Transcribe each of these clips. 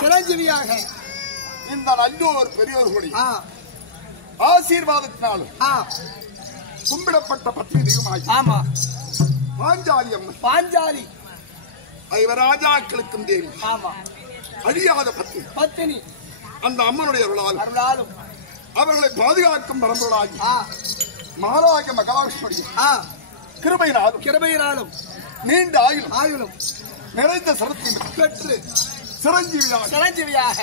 சிரஞ்சீவியாக இந்த நல்லோர் பெரியோர்களுடைய ஆசீர்வாதத்தினாலும் கும்பிடப்பட்ட பத்தினி தெய்வமாகி பாஞ்சாலி அம்மன் பாஞ்சாலி ராஜாக்களுக்கும் தேவி அழியாத பத்தினி அந்த அம்மனுடைய அருளாலும் அவர்களை பாதுகாக்கும் பரம்பொருளாகி மகாராஜ மகாலட்சுமியுடைய கிருபையினாலும் நீண்ட ஆயுளும் நிறைந்த சரத்தையும் பெற்று சிரஞ்சீவியாக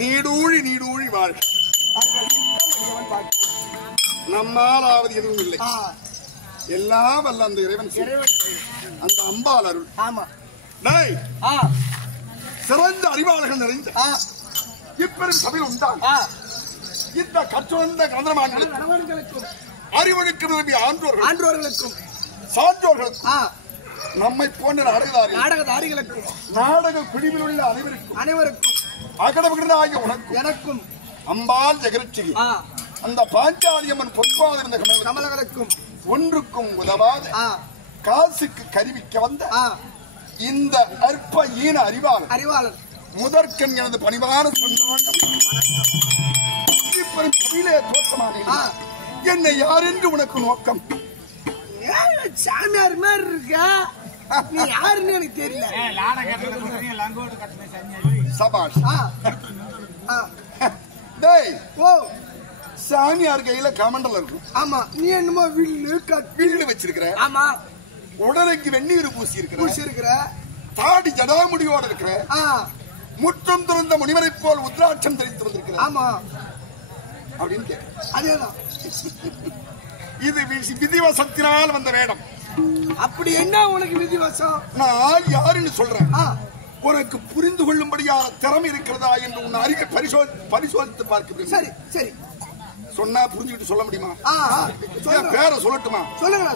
நீடூழி வாழ். நம்மாலாவது எதுவும் இல்லை, எல்லாம் வல்ல அந்த இறைவன் அந்த அம்பாள் அருள். சிறந்த அறிவாளர்கள் நிறைந்த இப்பெரும் சபையில் உண்டான் இந்த கற்றுவந்த கந்தரமான்களுக்கும் அறிவொழுக்கம் விரும்பிய ஆன்றோர்களுக்கும் சான்றோர்களுக்கும் நம்மை போன்ற நாடகதாரிகளுக்கும் நாடக குழுவில் உள்ள அனைவருக்கும் அகடவர்களாகிய எனக்கும் அம்பாள் ஜெகரட்சிகி அந்த பாஞ்சாலியம்மன் பொற்பாத இருந்த கமலங்களுக்கும் ஒன்றுக்கும் உதவாத காசுக்கு கருவிக்க வந்த இந்த அற்ப ஈன அறிவாளர் முதற்கண் எனது பணிவான தோற்றமாக என்னை யார் என்று உனக்கு நோக்கம்? சாமியார் மாதிரி இருக்கா, நீ யாருன்னு எனக்கு தெரியல. சபாஷ். டேய், சாமியார் கையில கமண்டல் இருக்கும். ஆமா, நீ என்னமோ வில்லு வச்சிருக்கிற. ஆமா, உடலுக்கு வெந்நீர் பூசி இருக்கிற, தாடி ஜடாமுடியோட இருக்கிற, முற்றம் திறந்த முனிவரை போல் உத்ராட்சம் தெரிவித்து வந்திருக்கிற. ஆமா அப்படின்னு கேட்க. அதேதான், இது விதிவசத்தினால் வந்த வேடம். அப்படி என்ன உனக்கு விதிவசம்? நான் யாருன்னு சொல்றேன், உனக்கு புரிந்து கொள்ளும்படியான திறமை இருக்கிறதா என்று உன் அறிவை பரிசோதித்து பார்க்கிறேன். சரி சரி, சொன்னா புரிஞ்சுக்கிட்டு சொல்ல முடியுமா? பேரை சொல்லட்டுமா? சொல்லுங்க.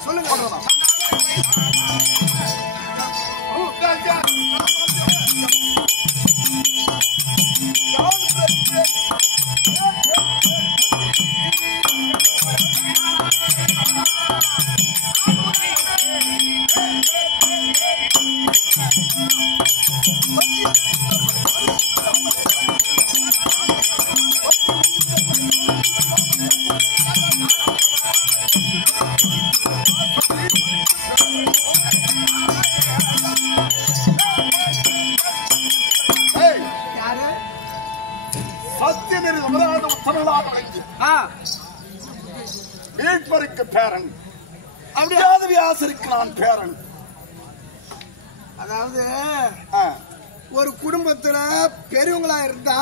வீட்பருக்கு பேரன், அப்படியாவது வியாசருக்கு நான் பேரன். அதாவது ஒரு குடும்பத்துல பெரியவங்களா இருந்தா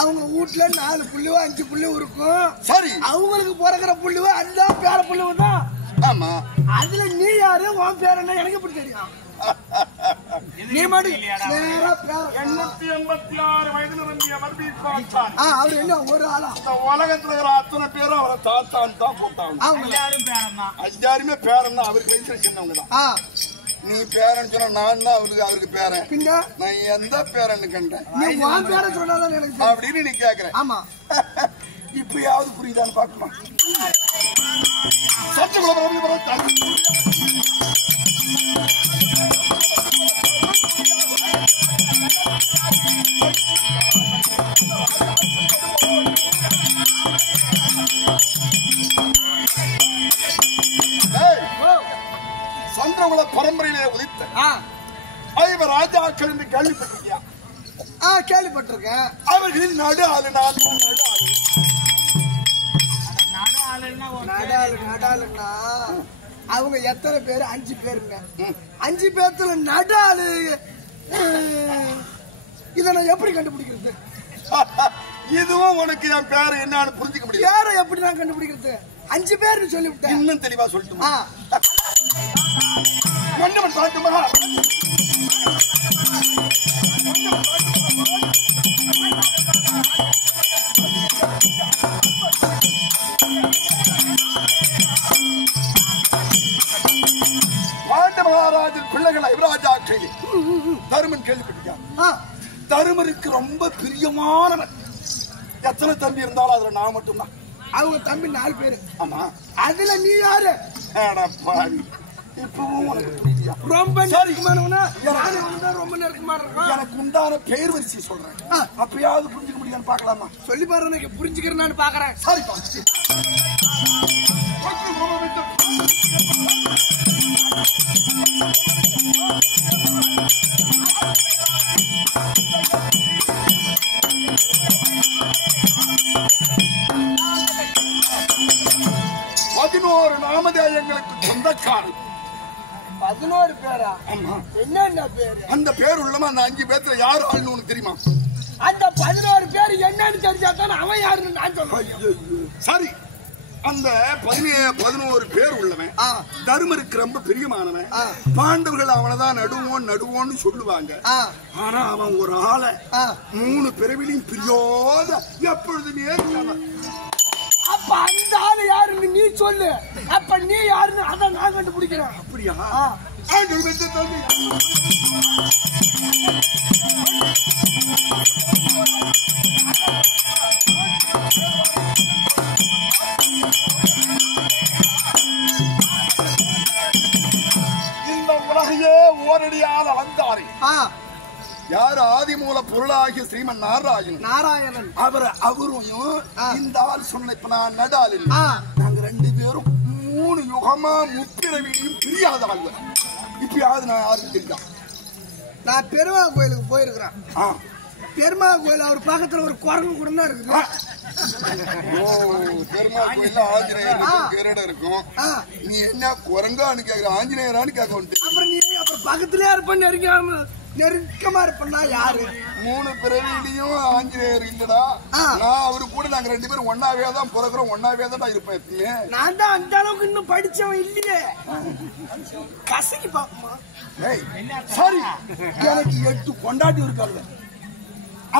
அவங்க வீட்டுல 4 புள்ளிவோ 5 புள்ளிவோ இருக்கும். சரி, அவங்களுக்கு பிறக்கிற புள்ளிவோ அதுதான் பேர புள்ளிவோ தான். ஆமா, அதுல நீ யாரு, உன் பேர் என்ன எனக்கு எப்படி தெரியும்? நீ மட்டும் 886 வயதுல இருந்திய மர்பீஸ் பாட்சான். அவர் என்ன ஒரு ஆளா? இந்த உலகத்துல இருக்கிற அத்தனை பேரும் அவரை தாத்தான்னு தான் கூப்பிட்டாங்க. எல்லாருமே பேரன் தான். அவருக்கு வயசுல சின்னவங்க தான். நீ பேரன் சொன்ன நான் தான் அவருக்கு பேரன். பின்ன நான் எந்த பேரன்னு கண்டேன் அப்படின்னு நீ கேக்குற. ஆமா, இப்பயாவது புரியுதான்னு பாக்குமா? சந்திரகுல பரம்பரையிலே உதித்த 5 ராஜாக்கள் என்று கேள்விப்பட்டிருக்கியா? கேள்விப்பட்டிருக்கேன். அவர்களின் நடு ஆளு நடாலுன்னா அவங்க எத்தனை பேரு? 5 பேருங்க. 5 பேர்த்துல நடாலு இத நான் எப்படி கண்டுபிடிக்கிறது? இதுவும் உனக்கு என் பேரு என்னன்னு புரிஞ்சுக்க முடியும். பேரை எப்படி நான் கண்டுபிடிக்கிறது? 5 பேர்னு சொல்லிவிட்டேன். இன்னும் தெளிவா சொல்லட்டுமா? மன்னவன் பாட்டுமா? பாண்ட மகாராஜன் பிள்ளைகள் யுவராஜாட்சி தருமன் கேள்விப்பட்டிருக்கான். தருமருக்கு ரொம்ப பிரியமானவன். எத்தனை தம்பி இருந்தாலும் அதுல நான் மட்டும்தான். அவங்க தம்பி 4 பேரு. ஆமா, அதுல நீ யாரு? இப்பவும் உனக்கு புரியுதியா? ரொம்ப நெருக்கமானவனா? ரொம்ப நெருக்கமான இருக்கும். எனக்கு உண்டான பெயர் வரிசை சொல்றேன். அப்பயாவது புரிஞ்சுக்க முடியான்னு பாக்கலாமா? சொல்லி பாரு, புரிஞ்சுக்கிறேன். நான் பாக்குறேன். சரி, பதினோரு நாமதேயங்களுக்கு சொந்தக்காரன். 11 பேரா? என்ன பேரு? அந்த பேர் உள்ளமா அந்த 5 பேர்த்துல யாரு ஆளுன்னு உனக்கு தெரியுமா? அந்த 11 பேர் என்னன்னு தெரிஞ்சாதான் அவன் யாருன்னு நான் சொல்றேன். சரி, அந்த 11 பேர் உள்ளவன் தருமருக்கு ரொம்ப பிரியமானவன். பாண்டவர்கள் அவனதான் நடுவோன்னு சொல்லுவாங்க. ஆனா அவன் ஒரு ஆளை 3 பிறவிலையும் பிரியோத எப்பொழுதுமே. அப்ப அந்த ஆளு யாருன்னு நீ சொல்லு. அப்ப நீ யாருன்னு அதான் நான் கண்டுபிடிக்கிறேன். அப்படியா? இந்த உலகையே ஓரடியால் அளந்தாரே யாரு? ஆதிமூல பொருளாகிய ஸ்ரீமன் நாராயணன். அவரும் இந்த ஆள் சொன்ன இப்ப நான் நடால் நாங்க 2 பேரும் 3 யுகமா முப்பிரவியும் பிரியாத ஆள்வர். இப்பயாவது நான் யாருக்கு தெரியும்? நான் பெருமா கோயிலுக்கு போயிருக்கிறேன். பெருமா கோயில் அவர் பக்கத்துல ஒரு குரங்கு கூட தான் இருக்குது. பெருமா கோயில்ல ஆஞ்சநேயர் இருக்கும். நீ என்ன குரங்கான்னு கேக்குற? ஆஞ்சநேயரான்னு கேட்க வந்து அப்புறம் நீ அப்புறம் பக்கத்திலே இருப்ப நெருக்கமா இருப்பா யாரு? 3 பிறவிலையும் ஆஞ்சநேயர் இல்லடா. நான் அவரு கூட நாங்க 2 பேரும் ஒன்னாவே தான் பிறக்கிறோம். ஒன்னாவே தான் இருப்பேன் எப்பவுமே. நான் தான் அந்த அளவுக்கு இன்னும் படிச்சவன் இல்லையே. கசக்கி பாக்குமா? சரி, எனக்கு 8 கொண்டாட்டி இருக்காரு.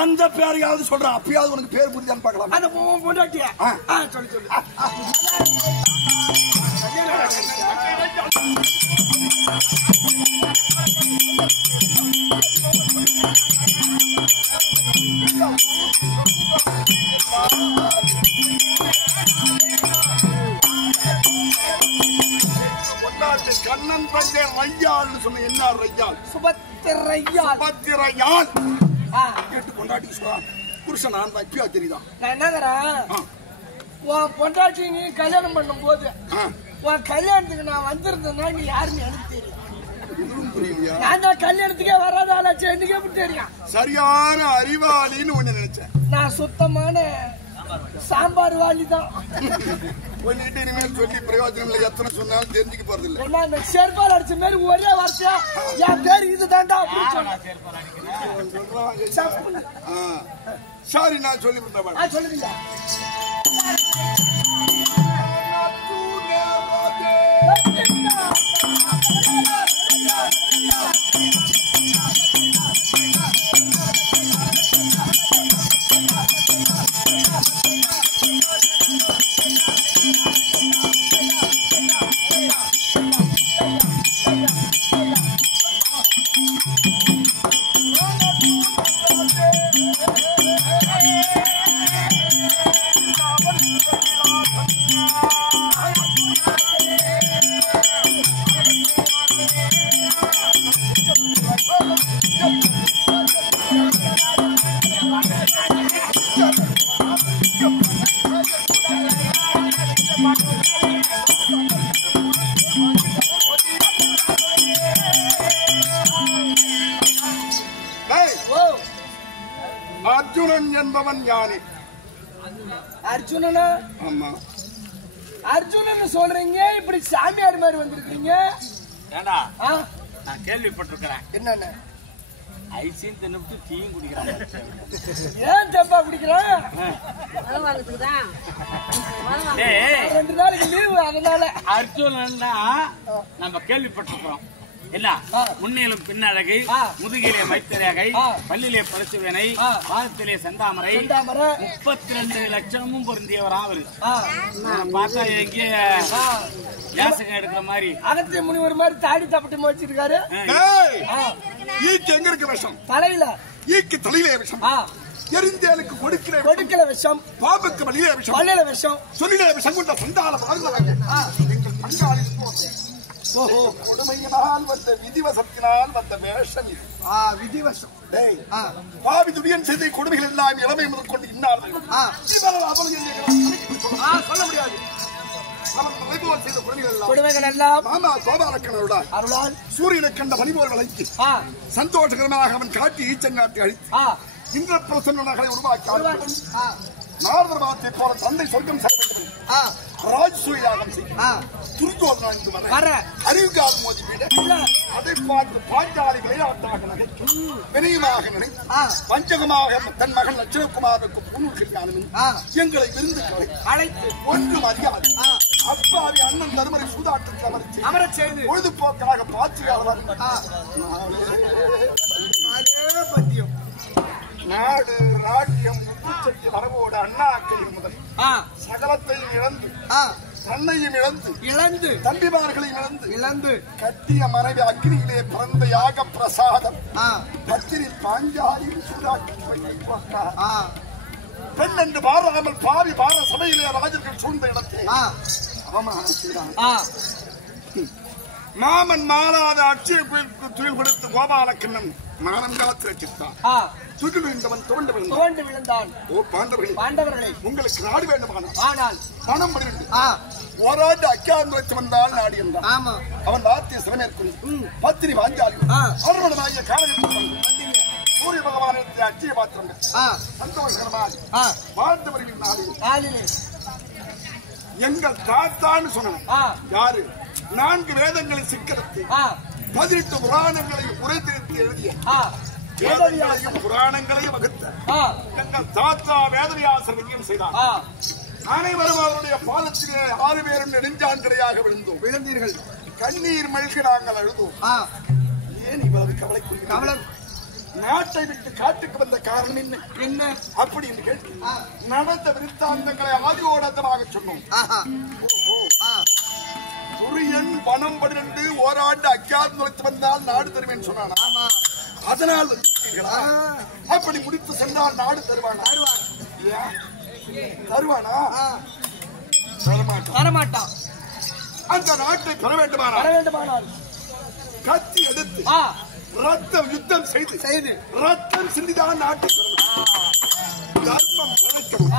அந்த பேரையாவது சொல்றேன். அப்பயாவது உனக்கு பேர் புரிஞ்சான்னு பாக்கலாம். அந்த பொண்டாட்டியா? சொல்லு. கண்ணன் தந்தை ரையால் சொன்ன என்ன? ரையால் சுபத்திரையால். 8 கொண்டாட்டி சொல்றான். புருஷன் நான் தான். இப்பயா தெரியுதா? நான் என்னங்கிறேன், உன் பொண்டாட்டி நீ கல்யாணம் பண்ணும் போது உன் கல்யாணத்துக்கு நான் வந்திருந்தேன்னா நீ யாருன்னு எனக்கு தெரியும். நான் தான் கல்யாணத்துக்கே வராத ஆளாச்சு. எனக்கு எப்படி தெரியும்? சரியான அறிவாளின்னு ஒண்ணு நினைச்சேன். நான் சுத்தமான சாம்பார் வாலி தான். சொல்லிட்டு இனிமேல் சொல்லி பிரயோஜனம் இல்லை. எத்தனை சொன்னாலும் தெரிஞ்சுக்க போறது இல்லை. என்ன இந்த செருப்பால் அடிச்ச மாதிரி ஒரே வார்த்தையா என் பேர் இதுதான்டா அப்படின்னு சொன்னேன். சாரி, நான் சொல்லி கொடுத்தேன். சொல்லுங்க. அர்ஜுனன் என்பவன் யானே? அர்ஜுனனா? ஆமா. அர்ஜுனன் சொல்றீங்க, இப்படி சாமியார் மாதிரி வந்திருக்கீங்க. ஏண்டா நான் கேள்விப்பட்டிருக்கிறேன். என்னன்னு? ஐசியும் தின்னுட்டு டீயும் குடிக்கிறாங்க. ஏன் தப்பா குடிக்கிறான்? 2 நாளைக்கு லீவு, அதனால. அர்ஜுனன்னா நம்ம கேள்விப்பட்டிருக்கிறோம். இல்ல, முன்னிலும் பின்னழகை, முதுகிலே மைத்திரேகை, பல்லிலே பழுத்துவேனை, பாதத்திலே செந்தாமரை, 32 லட்சமும் பொருந்தியவரா அவரு. பார்த்தா எங்கே யாசகம் எடுக்கிற மாதிரி அகத்திய முனிவர் மாதிரி தாடி தப்பட்டு வச்சிருக்காரு. ஈக்கு எங்க இருக்க விஷம்? தலையில. ஈக்கு தலையிலே விஷம், எரிந்தேலுக்கு கொடுக்கிற விஷம், பாம்புக்கு வழியிலே விஷம், வழியில விஷம், சொல்லிலே விஷம் கொண்ட சண்டால பாதுகாங்க. எங்கள் பங்காளி கொடுமையினால் வந்த விதிவசத்தினால் வந்த வேஷம் இது. விதிவசம். பாவி துடியன் செய்த கொடுமைகள் எல்லாம் இளமை முதல் கொண்டு இன்னார்கள் சொல்ல முடியாது. கொடுமைகள் எல்லாம் மாமா கோபாலக்கன் அருளால் சூரியனை கண்ட பனிபோல் விளைத்து சந்தோஷகரமாக அவன் காட்டி ஈச்சங்காட்டி அழித்து இந்திர பிரசன்னங்களை உருவாக்கி நாரதர் வார்த்தை போல தந்தை சொர்க்கம் செய்ய வேண்டும். ராஜ்சூயாகம் செய்ய துரிதோதனன் வர அறிவுக்கால் மோதி விட அதை பார்த்து பாஞ்சாலிகளை ஆட்டாக நகைத்து வினயமாக நினைத்து பஞ்சகமாக தன் மகன் லட்சுமகுமாருக்கு புனூர் கல்யாணம் எங்களை விருந்துக்களை அழைத்து ஒன்றும் அறியாது அப்பாவி அண்ணன் தருமரை சூதாட்டத்தில் அமரச் செய்து பொழுதுபோக்காக பாட்சியாளர் பத்தியம் நாடு ராஜ்யம் முத்துச்செட்டி வரவோடு அண்ணாக்களின் முதல் சகலத்தையும் இழந்து தன்னையும் இழந்து தம்பிமார்களையும் இழந்து கட்டிய மனைவி அக்னியிலே பிறந்த யாக பிரசாதம் பத்திரி பாஞ்சாலியில் சூடாக்கி பெண் என்று பாராமல் பாவி பார சபையிலே ராஜர்கள் சூழ்ந்த இடத்தை அவமானம் செய்தார். மாமன் மாறாத அட்சய கோயிலுக்கு துயில் கொடுத்து கோபாலக்கண்ணன் மானம் காத்து ரசித்தான். துயில் விழுந்தவன் துவண்டு விழுந்தான். ஓ பாண்டவர்களே, உங்களுக்கு நாடு வேண்டுமானால் பணம் 12 ஓராண்டு அக்கியாந்து வச்சு வந்தால் நாடு என்றான். அவன் வார்த்தையை சிறமேற்கொண்டு பத்திரி வாஞ்சாலி அறுவடமாகிய காலகட்டத்தில் சூரிய பகவானிடத்தில் அட்சய பாத்திரம் சந்தோஷகரமாக வாழ்ந்தவர்களின் நாளிலே எங்கள் தாத்தான்னு சொன்னான். யாரு? 4 வேதங்களை சிக்கரத்து 18 புராணங்களை உரைத்திருத்தி எழுதிய வேதங்களையும் புராணங்களையும் வகுத்த எங்கள் தாத்தா வேதவியாசர் விஜயம் செய்தார். அனைவரும் அவருடைய பாதத்திலே 6 பேரும் நெடுஞ்சான்களையாக விழுந்தீர்கள். கண்ணீர் மல்கி நாங்கள் அழுதோம். ஏன் இவ்வளவு கவலை? நாட்டை விட்டு காட்டுக்கு வந்த காரணம் என்ன அப்படி என்று கேட்டு நடந்த விருத்தாந்தங்களை ஆதியோடமாக சொன்னோம். துரியன் பணம் 12 ஓராண்டு அக்கியாத் நுழைத்து வந்தால் நாடு தருவேன் சொன்னானா? அதனால் அப்படி முடித்து சென்றால் நாடு தருவானா? தரமாட்டான். அந்த நாட்டை பெற வேண்டுமானால் கத்தி எடுத்து ரத்தம் யுத்தம் செய்து ரத்தம் சிந்திதான் நாட்டை தர்மம் கலைக்கவும்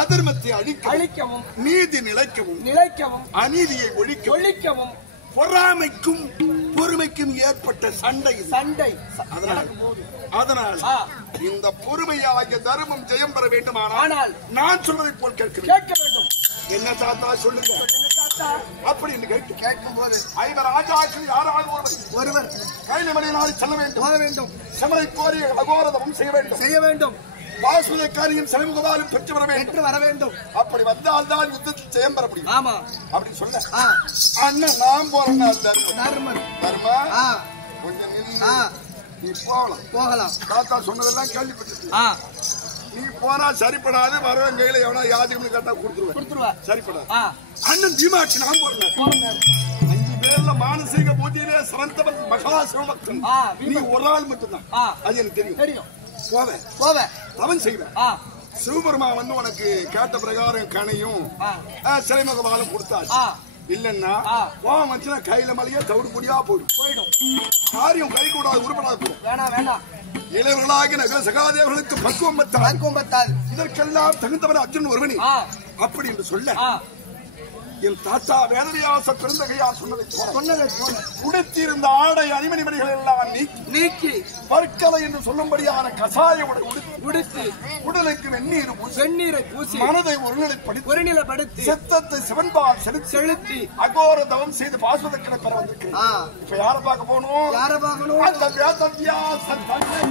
அதர்மத்தை அழிக்கவும் நீதி நிலைக்கவும் அநீதியை ஒழிக்கவும் பொறாமைக்கும் பொறுமைக்கும் ஏற்பட்ட சண்டை அதனால் இந்த பொறுமையாகிய தர்மம் ஜெயம் பெற வேண்டுமானால் நான் சொல்வதை போல் கேட்க வேண்டும். என்ன தாத்தா சொல்லுங்க அப்படின்னு கேட்கும் போது ஐவர் ராஜாக்கள் யாராவது ஒருவர் கைலமலையினால் செல்ல வேண்டும் போக வேண்டும் செமலை கோரி அகோரதம் செய்ய வேண்டும் பாசுவதற்காரியும் சிலைமுகவாலும் பெற்று வர வேண்டும் அப்படி வந்தால் தான் யுத்தத்தில் ஜெயம் பெற முடியும் ஆமா அப்படின்னு சொல்ல அண்ணன் நாம் போறோம் தர்மா கொஞ்சம் நீ போகலாம் தாத்தா சொன்னதெல்லாம் கேள்விப்பட்டு நீ போனா சரிப்படாது வரவன் கையில எவனா யாதிகம் கேட்டா கொடுத்துருவா சரிப்படாது அண்ணன் தீமாட்சி நாம் போறேன் 5 பேர்ல மானசீக பூஜையிலே சமந்தவன் மகா சிவபக்தன் நீ ஒரு ஆள் மட்டும்தான் அது எனக்கு தெரியும் போவேன் தவன் செய்வேன் சிவபெருமா வந்து உனக்கு கேட்ட பிரகாரம் கனையும் சிலைமுகவாலும் கொடுத்தாச்சு இல்லன்னா கோவம் வச்சுனா கையில மலையே தவிடு முடியா போயிடும் காரியம் கை கூடாது உருப்படாது போடும் வேணாம் இளைவர்களாகி நகர சகாதேவர்களுக்கு பக்குவம் பத்தால் இதற்கெல்லாம் தகுந்தவர் அர்ஜுன் ஒருவனி அப்படி என்று சொல்ல என் தாத்தா வேதவியாச பெருந்தகையார் சொன்னதை உடுத்தியிருந்த ஆடை அணிமணிமணிகள் எல்லாம் நீக்கி பற்களை என்று சொல்லும்படியான கசாய உடுத்தி உடலுக்கு வெந்நீரை பூசி மனதை ஒருநிலைப்படுத்தி சித்தத்தை சிவன்பால் செலுத்தி அகோர தவம் செய்து பாசுவதற்கென பெற வந்திருக்கிறேன். இப்ப யாரை பார்க்க போகணும்? அந்த வேதவியாச தந்தை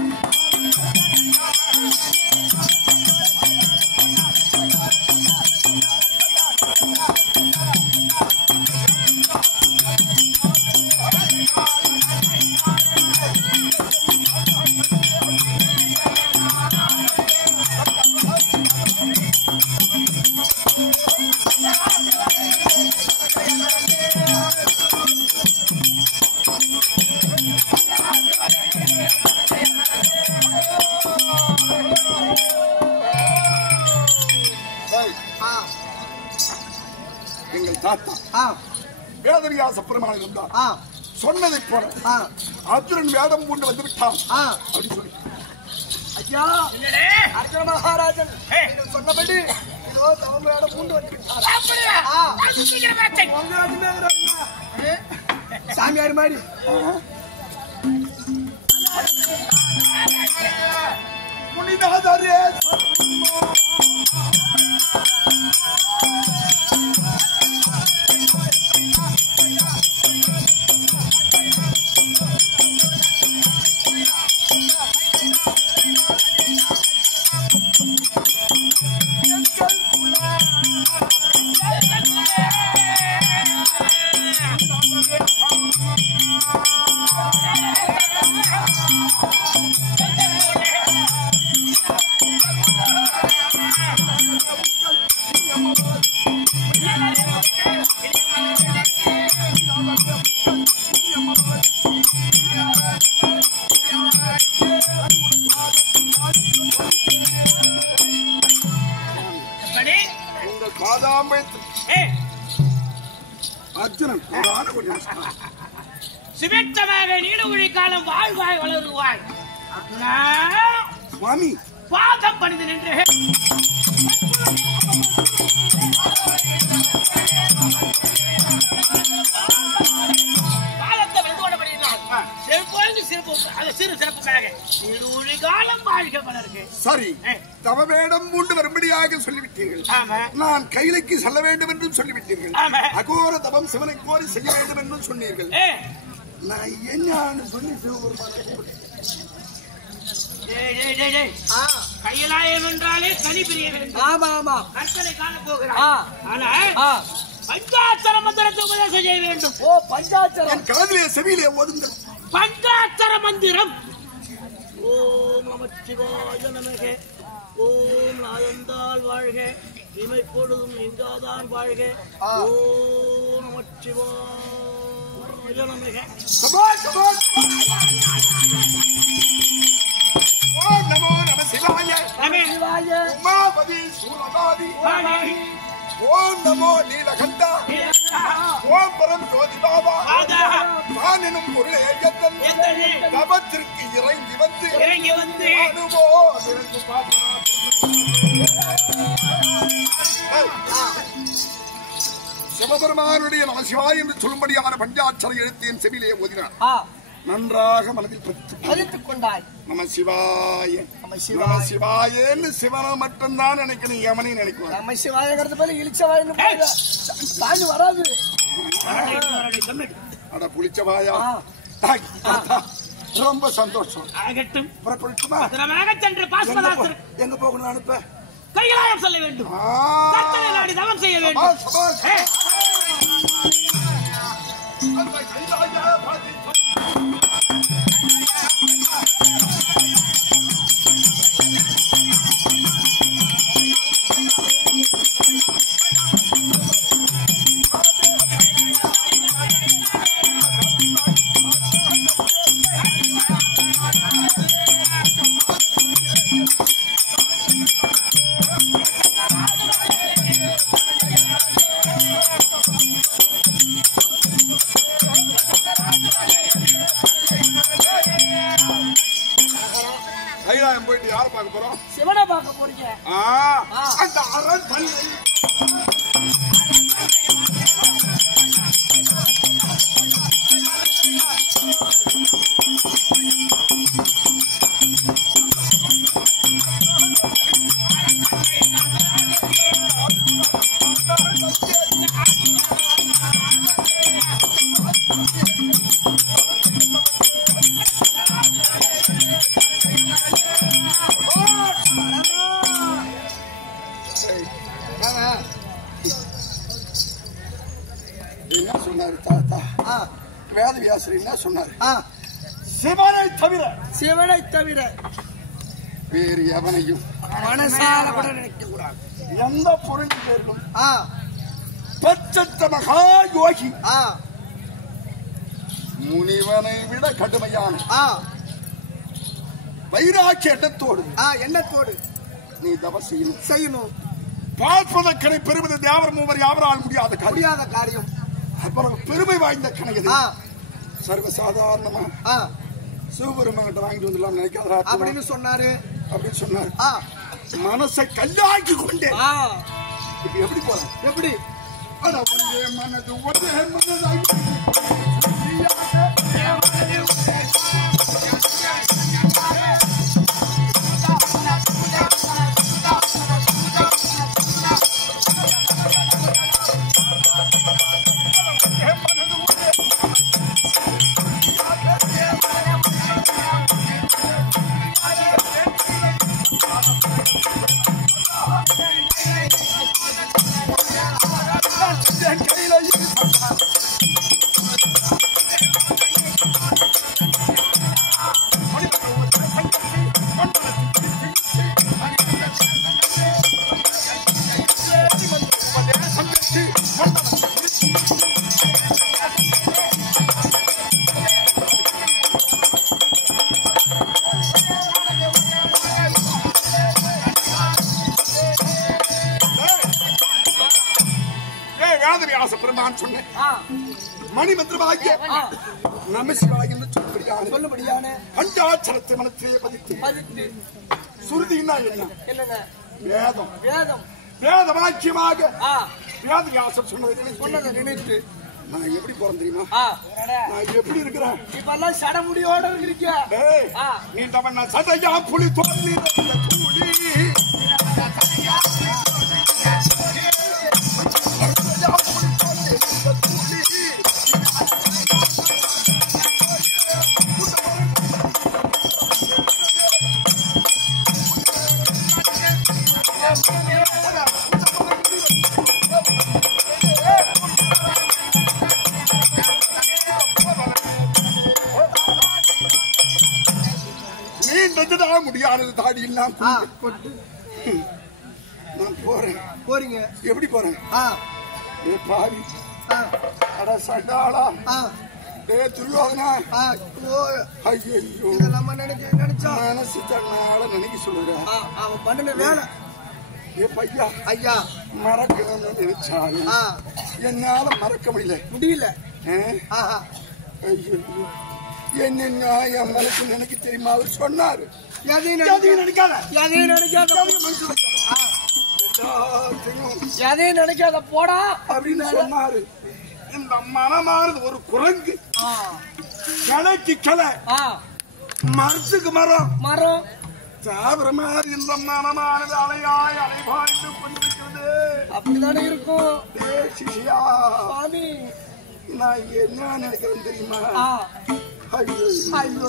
எங்கள் தாத்தா வேதவியாச பெருமாள் இருந்தார். சொன்னதை போல அர்ஜுனன் வேதம் பூண்டு வந்து விட்டான் அப்படி சொல்லி ஐயா அர்ஜுன மகாராஜன் சொன்னபடி வேடம் பூண்டு வந்து சாமியார் மாதிரி புனிதாதாரே அர்ஜுனன் சுபிட்சமாக நீடுகுழி காலம் வாழ்வாய் வளருவாய் சுவாமி பாதம் பணிந்து நின்று பாதத்தை வெல்வோடப்படுகிறார் சிறு சிறப்புக்காக நீடுகுழி காலம் வாழ்க வளர்க. சரி தவவேடம் பூண்டு வரும்படியாக சொல்லிவிட்டீர்கள். நான் கைலைக்கு செல்ல வேண்டும் என்றும் சொல்லிவிட்டீர்கள். அகோர தவம் சிவனை கோரி செய்ய வேண்டும் என்றும் சொன்னீர்கள். நான் என்ன சொல்லி கையிலாயம் என்றாலே தனி பிரிய வேண்டும். கற்களை காண போகிறார். ஆனால் பஞ்சாட்சர மந்திரத்தை உபதேசம் செய்ய வேண்டும். பஞ்சாட்சரம் காதிலே செவியிலே ஓதுங்கள். பஞ்சாட்சர மந்திரம் ஓம் நமச்சிவாய நமக ஓம் நாயந்தாள் வாழ்க இமை பொழுதும் எங்காதான் வாழ்க ஓம் நமச்சிவாய நமக ஓம் நமோ நம சிவாய உமாபதி சூரபாதி ஓம் நமோ நீலகண்டா ஓம் பரம் ஜோதி பாபா எனும் பொருளை தபத்திற்கு இறங்கி வந்து சிவபெருமானுடைய நமசிவாய் என்று சொல்லும்படியான பஞ்சாட்சர எழுத்தின் செவிலே ஓதினார். நன்றாக மனதில் பதித்துக் கொண்டாய். நம சிவாய நம நம சிவாயன்னு சிவனை மட்டும்தான் நினைக்கணும், யமனையும் நினைக்குவாங்க. நம சிவாயங்கிறது போல இழிச்சவாயின்னு தாண்டி வராது. அட புளிச்சவாயா, ரொம்ப சந்தோஷம். புறப்பட்டுமா? எங்க போகணும் அனுப்ப? கைலாயம் சொல்ல வேண்டும், கர்த்தனை நாடி தவம் செய்ய வேண்டும். கைலாயம் போயிட்டு யாரை பார்க்க போறோம்? சிவனை பார்க்க போறீங்க. அந்த அரண் தள்ளி என்ன சொன்னாரு தாத்தா? வேதவியாசர் என்ன சொன்னாரு? சிவனை தவிர வேறு எவனையும் மனசால கூட நினைக்க கூடாது. எந்த பொருள் பேரும் பச்சத்த மகா யோகி முனிவனை விட கடுமையான வைராக்கிய எண்ணத்தோடு நீ தவம் செய்யணும். பார்ப்பதற்கனை பெறுவது தேவர் மூவர் யாவரால் முடியாத காரியம். அப்புறம் பெருமை வாய்ந்த கணக்கு சர்வசாதாரணமா சிவபெருமான் வாங்கிட்டு வந்துடலாம் நினைக்காத அப்படின்னு சொன்னாரு. மனசை கல்லாக்கி கொண்டே எப்படி போற? எப்படி மனது ஒரே மனதாகி மணிமந்திரமாகிய நம சிவாய என்று சொல்லும்படியான பஞ்சாட்சரத்தை மனத்திலே பதித்து சுருதினா என்ன? வேத வாக்கியமாக வேதவியாசர் சொன்னதை நினைத்து நான் எப்படி போறேன் தெரியுமா? நான் எப்படி இருக்கிறேன்? இப்பெல்லாம் சடமுடியோட இருக்கிறீங்க. நீ தவன் சதையா புலி தோல்வி முடியாதது தாடி எல்லாம் நான் போறீங்க. எப்படி போறேன்? பாவி சண்டாளா துரியோதனா ஐயோ நம்ம நினைச்சா மனசு தன்னால நினைக்க சொல்லுறேன். அவன் பண்ண வேலை ஐயா மறக்கணும்னு நினைச்சாலும் என்னால மறக்க முடியல. என்ன என் மனசு நினைக்க தெரியுமா? அவர் சொன்னாரு எதையும் நினைக்காத போடா அப்படின்னு சொன்னாரு. இந்த மனமானது ஒரு குரங்கு, கிளைக்கு கிளை, மரத்துக்கு மரம், மரம் சாப்பிட மாதிரி இந்த மனமானது அலையாய் அலைபாய்ந்து கொண்டிருக்கிறது. அப்படித்தானே இருக்கும். சிஷியா, சுவாமி நான் என்ன நினைக்கிறேன் தெரியுமா? ஐயோ ஐயோ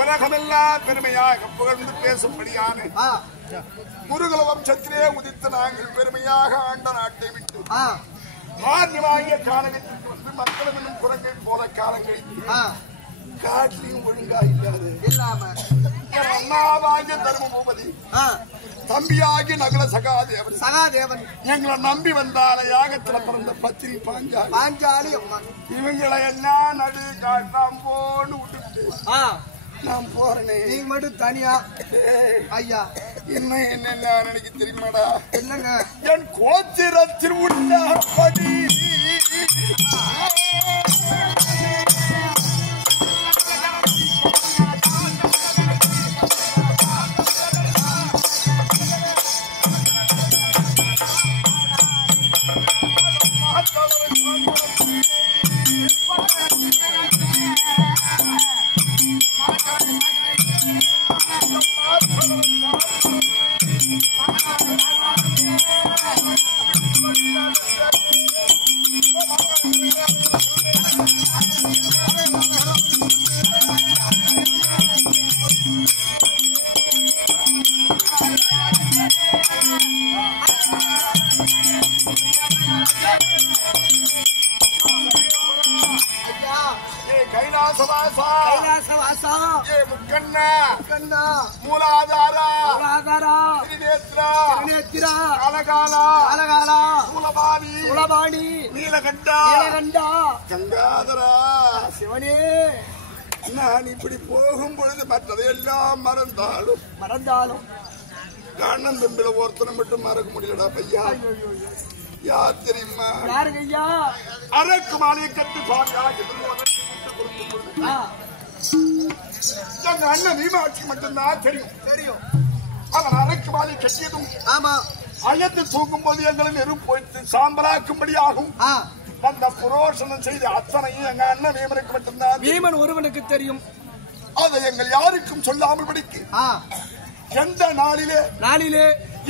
உலகமெல்லாம் பெருமையாக புகழ்ந்து பேசும்படியான முருகல வம்சத்திலே உதித்த நாங்கள் பெருமையாக ஆண்ட நாட்டை விட்டு ஆன்யமாகிய காலகட்டத்தில் வந்து மக்களும் என்னும் குரங்கை போல காலங்களில் காட்டிலையும் ஒழுங்கா இல்லாம அண்ணாவாகிய தர்ம பூபதி, தம்பியாகி நகல சகாதேவன் எங்களை நம்பி வந்தால யாகத்துல பிறந்த பத்திரி பாஞ்சாலி இவங்களை எல்லாம் நடு காட்டாம்போன்னு விட்டுட்டு நான் போறேனே. நீ மட்டும் தனியா ஐயா இன்னும் என்ன நினைக்க தெரியுமாடா? என்னங்க? என் கோத்திரத்தில் உள்ளபடி கங்காதரா சிவனே, நான் இப்படி போகும் பொழுது மற்றதை எல்லாம் மறந்தாலும் கண்ணன் தம்பில ஒருத்தனை மட்டும் மறக்க முடியலடா பையா. யார் தெரியுமா? அரக்கு மாலையை கட்டு எங்க அண்ணன் மீமாட்சி மட்டும்தான் தெரியும். அவன் அரக்கு மாலை கட்டியதும் அழைத்து தூக்கும் போது எங்களை நெருப்பு போயிட்டு சாம்பலாக்கும்படியாகும் அந்த புரோஷனம் செய்த அத்தனையும் எங்க அண்ணன் வீமனுக்கு மட்டும்தான். வீமன் ஒருவனுக்கு தெரியும். அதை எங்கள் யாருக்கும் சொல்லாமல் படிக்கு எந்த நாளிலே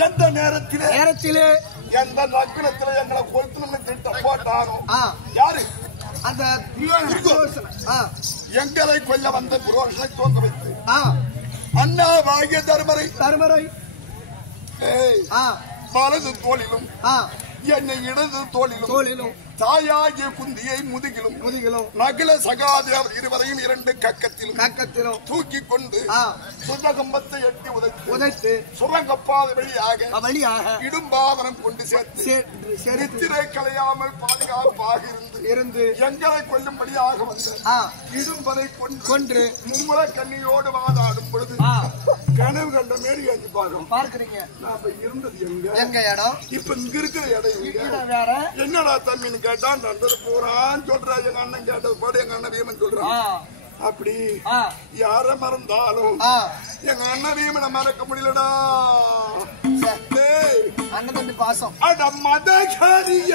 எந்த நேரத்திலே எந்த நக்குலத்திலே எங்களை கொளுத்து திட்டம் போட்டாரோ யாரு அந்த எங்களை கொல்ல வந்த புரோஷனை தோங்க வைத்து அண்ணா வாகிய தருமரை வலது தோளிலும் என்னை இடது தோளிலும் தாயாகிய குந்தியை முதுகிலும் நகல சகாதேவர் இருவரையும் இரண்டு கக்கத்திலும் தூக்கி கொண்டு சுரகம்பத்தை எட்டி உதைத்து சுரங்கப்பாதை வழியாக இடும்பாவனம் கொண்டு சேர்த்து நித்திரை கலையாமல் பாதுகாப்பாக இருந்து எங்களை கொல்லும்படியாக வந்த இடும்பதை கொன்று மும்முற கண்ணியோடு வாதாடும் பொழுது கனவு கண்ட மேரி அஞ்சு பார்க்கிறீங்க. நாம இருந்தது எங்க இடம்? இப்ப இங்க இருக்கிற இடம் வேற. என்னடா தம்பின்னு கேட்டா நடந்தது போறான்னு சொல்றா. எங்க அண்ணன் கேட்டது பாடு எங்க அண்ணன் வீமன் சொல்றான். அப்படி யார மறந்தாலும் எங்க அண்ணன் வீமனை மறக்க முடியலடா. அண்ணன் தம்பி பாசம் அட மதகாரிய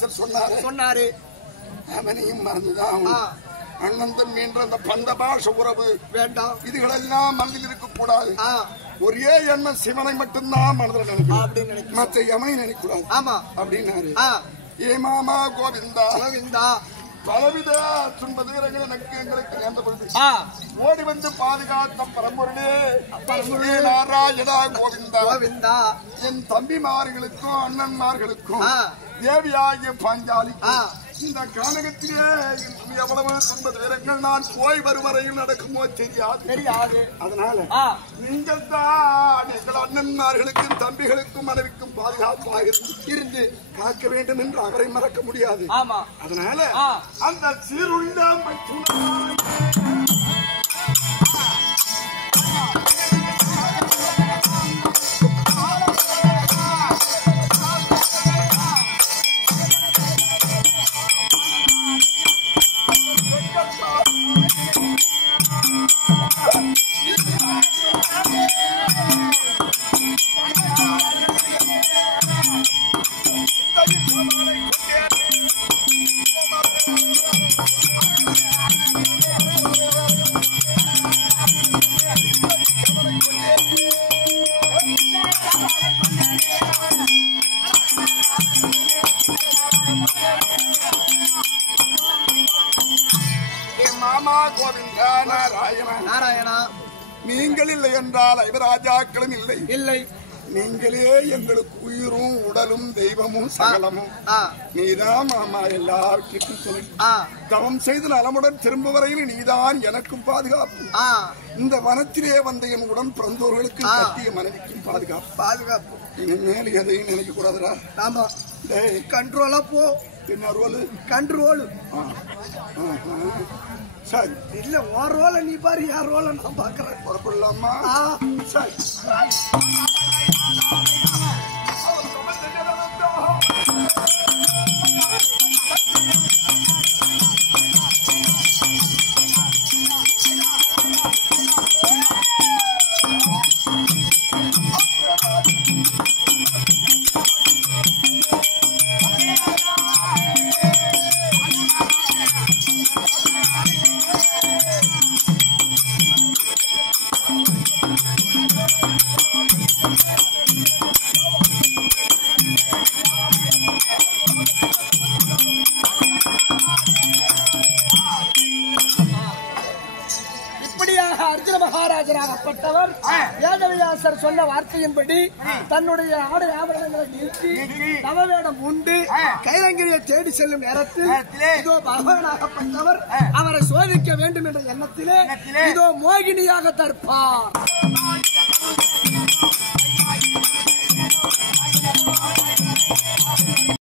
வேதவியாசர் சொன்னாரு. அவனையும் மறந்துதான் அண்ணன் தம்பி என்ற அந்த பந்த பாஷ உறவு வேண்டாம், இதுகளெல்லாம் மனதில் இருக்கக்கூடாது. ஒரே எண்ணம் சிவனை மட்டும்தான் மனதில் நினைக்கணும், மற்ற எவனை நினைக்கூடாது. ஆமா அப்படின்னாரு. ஏ மாமா கோவிந்தா கோவிந்தா பலவித துன்ப துயரங்கள் எங்களுக்கு நேர்ந்த பொழுது ஓடி வந்து பாதுகாத்த பரம்பொருளே நாராயணா கோவிந்தா கோவிந்தா என் தம்பிமார்களுக்கும் அண்ணன்மார்களுக்கும் தேவியாகிய பாஞ்சாலிக்கும் இந்த கானகத்திலே எவ்வளவு துன்ப துயரங்கள் நான் போய் வரும் வரையில் நடக்குமோ தெரியாது. அதனால நீங்கள் தான் எங்கள் அண்ணன்மார்களுக்கும் தம்பிகளுக்கும் மனைவிக்கும் பாதுகாப்பாக இருந்து காக்க வேண்டும் என்று அவரை மறக்க முடியாது. அதனால அந்த சீருள்ள மாமா கோவிந்தா நாராயணா நீங்கள் இல்லை என்றால் ஐவராஜாக்களும் இல்லை. நீங்களே எங்களுக்கு உயிரும் உடலும் தெய்வமும் சகலமும். நீதான் மாமா எல்லாருக்கும் சொல்லி தவம் செய்து நலமுடன் திரும்ப வரையில் நீதான் எனக்கும் பாதுகாப்பு. இந்த வனத்திலே வந்த என் உடன் பிறந்தோர்களுக்கு கட்டிய மனைவிக்கும் பாதுகாப்பு. இனிமேல் எதையும் நினைக்க கூடாதுடா. ஆமா கண்ட்ரோலா போ. என்ன ரோல்? கண்ட்ரோல். சரி இல்ல உன் ரோல நீ பாரு, யார் ரோல நான் பாக்குறேன். புறப்படலாமா? சரி. மகாராஜராகப்பட்டவர் வேதவியாசர் சொன்ன வார்த்தையின்படி தன்னுடைய ஆடை ஆபரணங்களை நீக்கி நவவேடம் உண்டு கைலங்கிரியை தேடி செல்லும் நேரத்தில் இதோ பகவானாகப்பட்டவர் அவரை சோதிக்க வேண்டும் என்ற எண்ணத்திலே இதோ மோகினியாக தற்பார்.